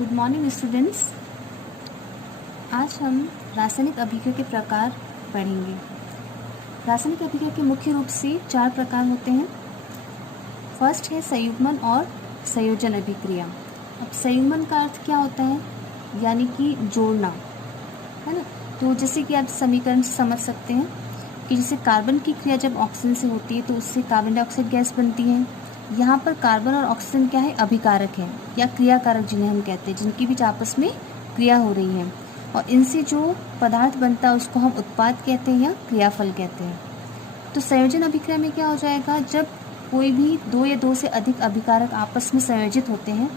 Good morning students. आज हम रासायनिक अभिक्रिया के प्रकार पढ़ेंगे। रासायनिक अभिक्रिया के मुख्य रूप से 4 प्रकार होते हैं। फर्स्ट है संयुग्मन और संयोजन अभिक्रिया। अब संयुग्मन का अर्थ क्या होता है, यानी कि जोड़ना, है ना। तो जैसे कि आप समीकरण से समझ सकते हैं कि जैसे कार्बन की क्रिया जब ऑक्सीजन से होती है तो उससे कार्बन डाइऑक्साइड गैस बनती है। यहाँ पर कार्बन और ऑक्सीजन क्या है, अभिकारक है या क्रियाकारक जिन्हें हम कहते हैं, जिनकी बीच आपस में क्रिया हो रही है और इनसे जो पदार्थ बनता है उसको हम उत्पाद कहते हैं या क्रियाफल कहते हैं। तो संयोजन अभिक्रिया में क्या हो जाएगा, जब कोई भी 2 या 2 से अधिक अभिकारक आपस में संयोजित होते हैं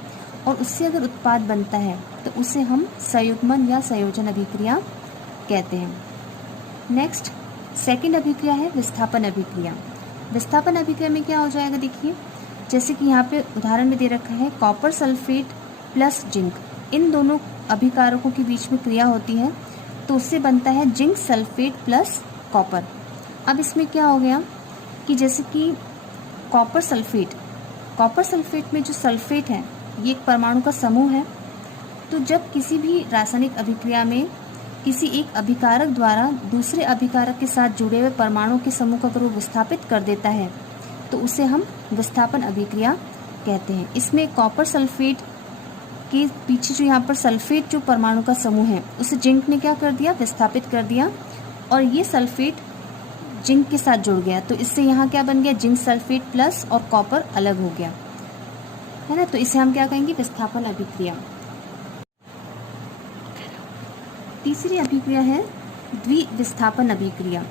और उससे अगर उत्पाद बनता है तो उसे हम संयुग्मन या संयोजन अभिक्रिया कहते हैं। नेक्स्ट सेकंड अभिक्रिया है विस्थापन अभिक्रिया। विस्थापन अभिक्रिया में क्या हो जाएगा, देखिए जैसे कि यहाँ पे उदाहरण में दे रखा है कॉपर सल्फेट प्लस जिंक, इन दोनों अभिकारकों के बीच में क्रिया होती है तो उससे बनता है जिंक सल्फेट प्लस कॉपर। अब इसमें क्या हो गया कि जैसे कि कॉपर सल्फेट में जो सल्फेट है ये एक परमाणु का समूह है। तो जब किसी भी रासायनिक अभिक्रिया में किसी एक अभिकारक द्वारा दूसरे अभिकारक के साथ जुड़े हुए परमाणु के समूह को अगर वो विस्थापित कर देता है तो उसे हम विस्थापन अभिक्रिया कहते हैं। इसमें कॉपर सल्फेट के पीछे जो यहाँ पर सल्फेट जो परमाणु का समूह है उसे जिंक ने क्या कर दिया, विस्थापित कर दिया और ये सल्फेट जिंक के साथ जुड़ गया। तो इससे यहाँ क्या बन गया, जिंक सल्फेट प्लस और कॉपर अलग हो गया, है ना। तो इसे हम क्या कहेंगे, विस्थापन अभिक्रिया। तीसरी अभिक्रिया है द्विविस्थापन अभिक्रिया।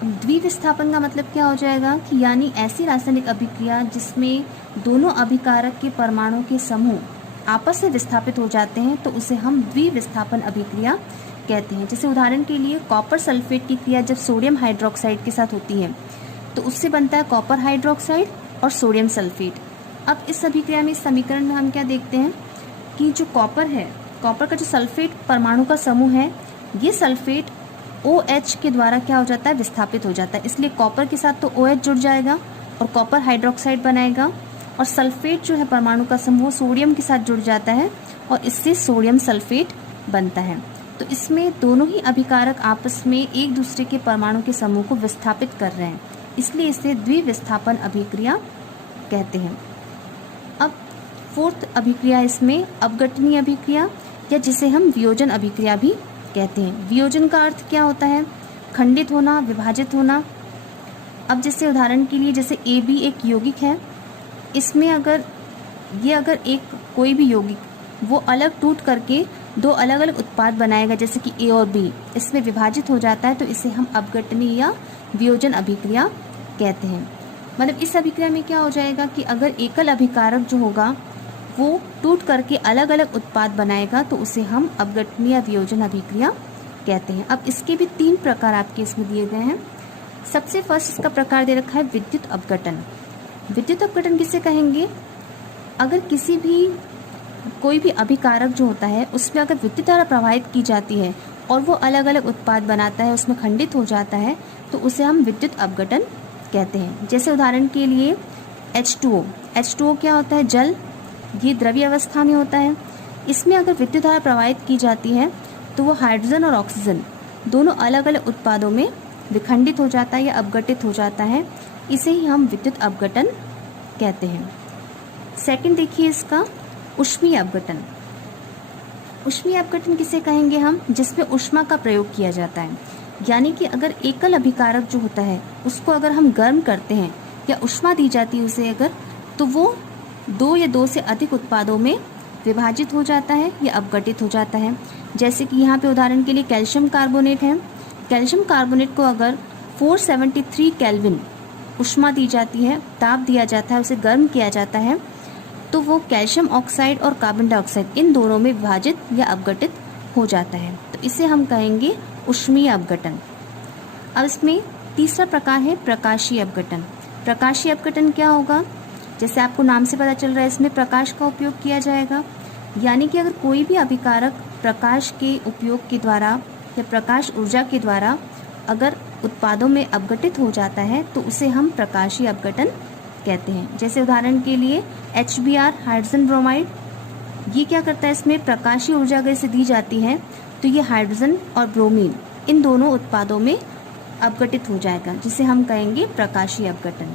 द्विविस्थापन का मतलब क्या हो जाएगा कि यानी ऐसी रासायनिक अभिक्रिया जिसमें दोनों अभिकारक के परमाणु के समूह आपस में विस्थापित हो जाते हैं तो उसे हम द्विविस्थापन अभिक्रिया कहते हैं। जैसे उदाहरण के लिए कॉपर सल्फेट की क्रिया जब सोडियम हाइड्रोक्साइड के साथ होती है तो उससे बनता है कॉपर हाइड्रोक्साइड और सोडियम सल्फेट। अब इस अभिक्रिया में, इस समीकरण में हम क्या देखते हैं कि जो कॉपर है, कॉपर का जो सल्फेट परमाणु का समूह है, ये सल्फेट OH के द्वारा क्या हो जाता है, विस्थापित हो जाता है। इसलिए कॉपर के साथ तो OH जुड़ जाएगा और कॉपर हाइड्रोक्साइड बनाएगा और सल्फेट जो है परमाणु का समूह सोडियम के साथ जुड़ जाता है और इससे सोडियम सल्फेट बनता है। तो इसमें दोनों ही अभिकारक आपस में एक दूसरे के परमाणु के समूह को विस्थापित कर रहे हैं, इसलिए इसे द्विविस्थापन अभिक्रिया कहते हैं। अब फोर्थ अभिक्रिया इसमें अपघटनीय अभिक्रिया या जिसे हम वियोजन अभिक्रिया भी कहते हैं। वियोजन का अर्थ क्या होता है, खंडित होना, विभाजित होना। अब जैसे उदाहरण के लिए जैसे AB एक यौगिक है, इसमें अगर एक कोई भी यौगिक वो अलग टूट करके 2 अलग अलग उत्पाद बनाएगा जैसे कि A और B, इसमें विभाजित हो जाता है तो इसे हम अपघटनीय या वियोजन अभिक्रिया कहते हैं। मतलब इस अभिक्रिया में क्या हो जाएगा कि अगर एकल अभिकारक जो होगा वो टूट करके अलग अलग उत्पाद बनाएगा तो उसे हम अपघटनीय वियोजन अभिक्रिया कहते हैं। अब इसके भी 3 प्रकार आपके इसमें दिए गए हैं। सबसे फर्स्ट इसका प्रकार दे रखा है विद्युत अपघटन। विद्युत अपघटन किसे कहेंगे, अगर किसी भी कोई भी अभिकारक जो होता है उसमें अगर विद्युत धारा प्रवाहित की जाती है और वो अलग अलग उत्पाद बनाता है, उसमें खंडित हो जाता है तो उसे हम विद्युत अपघटन कहते हैं। जैसे उदाहरण के लिए H2O क्या होता है, जल, ये द्रव्य अवस्था में होता है। इसमें अगर विद्युत धारा प्रवाहित की जाती है तो वो हाइड्रोजन और ऑक्सीजन दोनों अलग अलग उत्पादों में विखंडित हो जाता है या अपघटित हो जाता है, इसे ही हम विद्युत अपघटन कहते हैं। सेकंड देखिए इसका ऊष्मीय अपघटन। ऊष्मीय अपघटन किसे कहेंगे हम, जिसमें ऊष्मा का प्रयोग किया जाता है। यानी कि अगर एकल अभिकारक जो होता है उसको अगर हम गर्म करते हैं या ऊष्मा दी जाती है उसे अगर, तो वो 2 या 2 से अधिक उत्पादों में विभाजित हो जाता है या अपघटित हो जाता है। जैसे कि यहाँ पे उदाहरण के लिए कैल्शियम कार्बोनेट है। कैल्शियम कार्बोनेट को अगर 473 केल्विन ऊष्मा दी जाती है, ताप दिया जाता है, उसे गर्म किया जाता है तो वो कैल्शियम ऑक्साइड और कार्बन डाइऑक्साइड इन दोनों में विभाजित या अपघटित हो जाता है। तो इसे हम कहेंगे ऊष्मीय अपघटन। अब इसमें तीसरा प्रकार है प्रकाशीय अपघटन। प्रकाशीय अपघटन क्या होगा, जैसे आपको नाम से पता चल रहा है इसमें प्रकाश का उपयोग किया जाएगा। यानी कि अगर कोई भी अभिकारक प्रकाश के उपयोग के द्वारा या प्रकाश ऊर्जा के द्वारा अगर उत्पादों में अपघटित हो जाता है तो उसे हम प्रकाशीय अपघटन कहते हैं। जैसे उदाहरण के लिए HBr हाइड्रोजन ब्रोमाइड, ये क्या करता है, इसमें प्रकाशीय ऊर्जा अगर इसे दी जाती है तो ये हाइड्रोजन और ब्रोमीन इन दोनों उत्पादों में अपघटित हो जाएगा, जिसे हम कहेंगे प्रकाशीय अपघटन।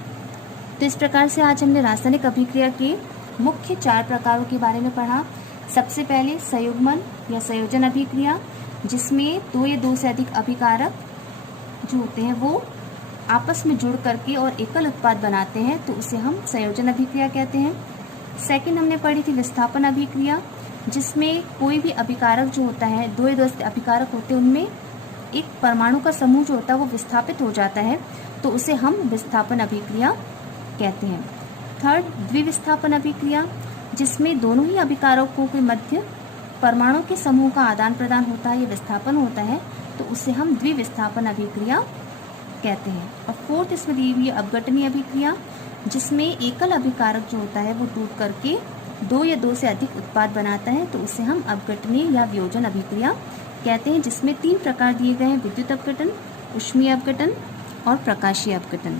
तो इस प्रकार से आज हमने रासायनिक अभिक्रिया के मुख्य 4 प्रकारों के बारे में पढ़ा। सबसे पहले संयुग्मन या संयोजन अभिक्रिया, जिसमें 2 या 2 से अधिक अभिकारक जो होते हैं वो आपस में जुड़ करके और एकल उत्पाद बनाते हैं, तो उसे हम संयोजन अभिक्रिया कहते हैं। सेकंड हमने पढ़ी थी विस्थापन अभिक्रिया, जिसमें कोई भी अभिकारक जो होता है, 2 या 2 से अभिकारक होते हैं, उनमें एक परमाणु का समूह जो होता है वो विस्थापित हो जाता है, तो उसे हम विस्थापन अभिक्रिया कहते हैं। थर्ड द्विविस्थापन अभिक्रिया, जिसमें दोनों ही अभिकारकों के मध्य परमाणु के समूह का आदान प्रदान होता है, ये विस्थापन होता है, तो उसे हम द्विविस्थापन अभिक्रिया कहते हैं। और फोर्थ इसमें दी हुई अपघटनीय अभिक्रिया, जिसमें एकल अभिकारक जो होता है वो टूट करके 2 या 2 से अधिक उत्पाद बनाता है, तो उसे हम अपघटनीय या वियोजन अभिक्रिया कहते हैं, जिसमें 3 प्रकार दिए गए हैं: विद्युत अपघटन, ऊष्मीय अपघटन और प्रकाशीय अपघटन।